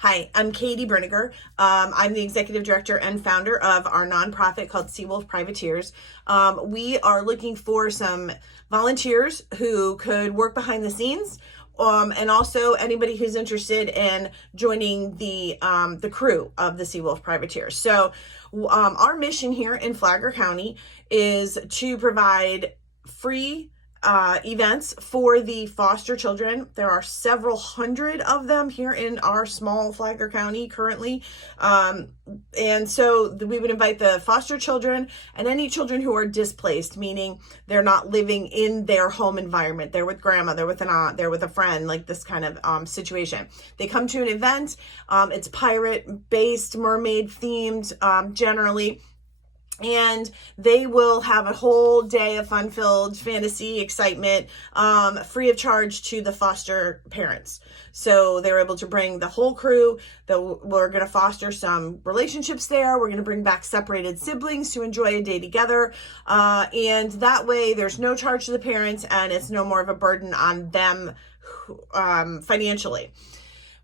Hi, I'm Katie Brinegar. I'm the executive director and founder of our nonprofit called Seawolf Privateers. We are looking for some volunteers who could work behind the scenes, and also anybody who's interested in joining the crew of the Seawolf Privateers. So our mission here in Flagler County is to provide free events for the foster children. There are several hundred of them here in our small Flagler County currently. And so we would invite the foster children and any children who are displaced, meaning they're not living in their home environment. They're with grandma, they're with an aunt, they're with a friend, like this kind of situation. They come to an event. It's pirate-based, mermaid-themed, generally. And they will have a whole day of fun-filled fantasy excitement, free of charge to the foster parents. So they're able to bring the whole crew. We're going to foster some relationships there. We're going to bring back separated siblings to enjoy a day together. And that way there's no charge to the parents and it's no more of a burden on them financially.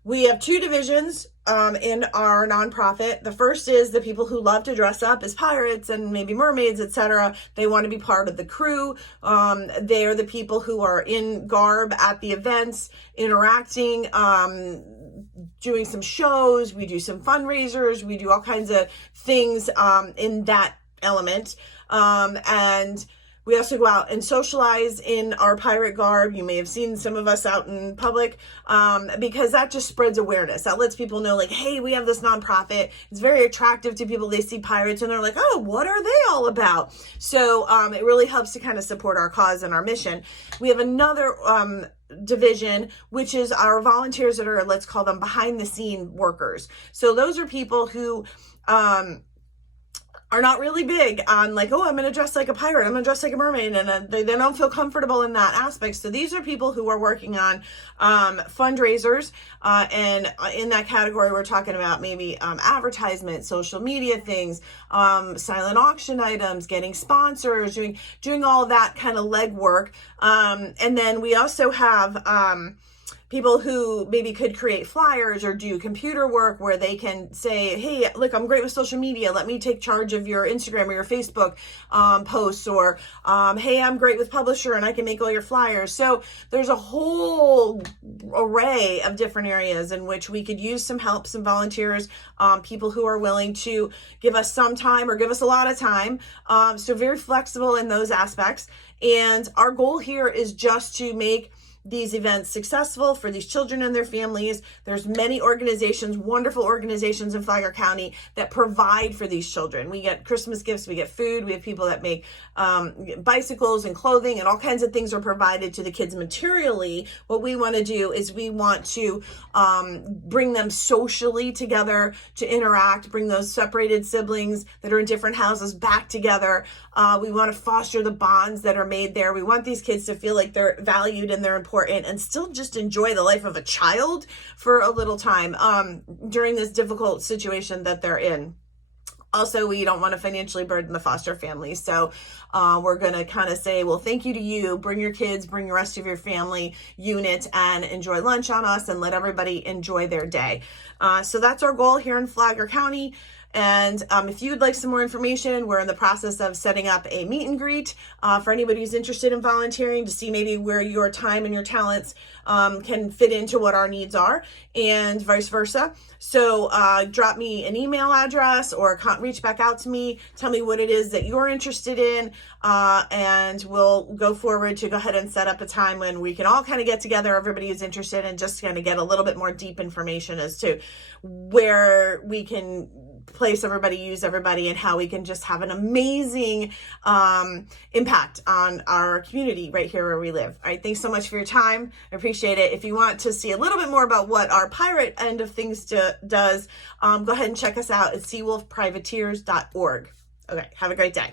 We have two divisions in our nonprofit. The first is the people who love to dress up as pirates and maybe mermaids, etc. They want to be part of the crew. They are the people who are in garb at the events, interacting, doing some shows. We do some fundraisers. We do all kinds of things in that element. And we also go out and socialize in our pirate garb. You may have seen some of us out in public, because that just spreads awareness. That lets people know, like, hey, we have this nonprofit. It's very attractive to people. They see pirates and they're like, oh, what are they all about? So it really helps to kind of support our cause and our mission. We have another division, which is our volunteers that are, let's call them behind the scene workers. So those are people who are not really big on like, oh, I'm going to dress like a pirate, I'm going to dress like a mermaid, and they don't feel comfortable in that aspect. So these are people who are working on fundraisers, and in that category, we're talking about maybe advertisement, social media things, silent auction items, getting sponsors, doing all that kind of legwork. And then we also have people who maybe could create flyers or do computer work where they can say, hey, look, I'm great with social media. Let me take charge of your Instagram or your Facebook posts, or hey, I'm great with Publisher and I can make all your flyers. So there's a whole array of different areas in which we could use some help, some volunteers, people who are willing to give us some time or give us a lot of time. So very flexible in those aspects. And our goal here is just to make these events successful for these children and their families. There's many organizations, wonderful organizations in Flagler County that provide for these children. We get Christmas gifts, we get food, we have people that make bicycles and clothing, and all kinds of things are provided to the kids materially. What we want to do is we want to bring them socially together to interact, bring those separated siblings that are in different houses back together. We want to foster the bonds that are made there. We want these kids to feel like they're valued and they're important, and still just enjoy the life of a child for a little time during this difficult situation that they're in. Also, we don't want to financially burden the foster families. So we're going to kind of say, well, thank you to you. Bring your kids, bring the rest of your family unit and enjoy lunch on us and let everybody enjoy their day. So that's our goal here in Flagler County. And if you'd like some more information, we're in the process of setting up a meet and greet for anybody who's interested in volunteering to see maybe where your time and your talents can fit into what our needs are, and vice versa. So drop me an email address or reach back out to me. Tell me what it is that you're interested in, and we'll go forward to go ahead and set up a time when we can all kind of get together, everybody who's interested, and just kind of get a little bit more deep information as to where we can place everybody, use everybody, and how we can just have an amazing impact on our community right here where we live. All right, thanks so much for your time. I appreciate it. If you want to see a little bit more about what our pirate end of things does, go ahead and check us out at seawolfprivateers.org. Okay, have a great day.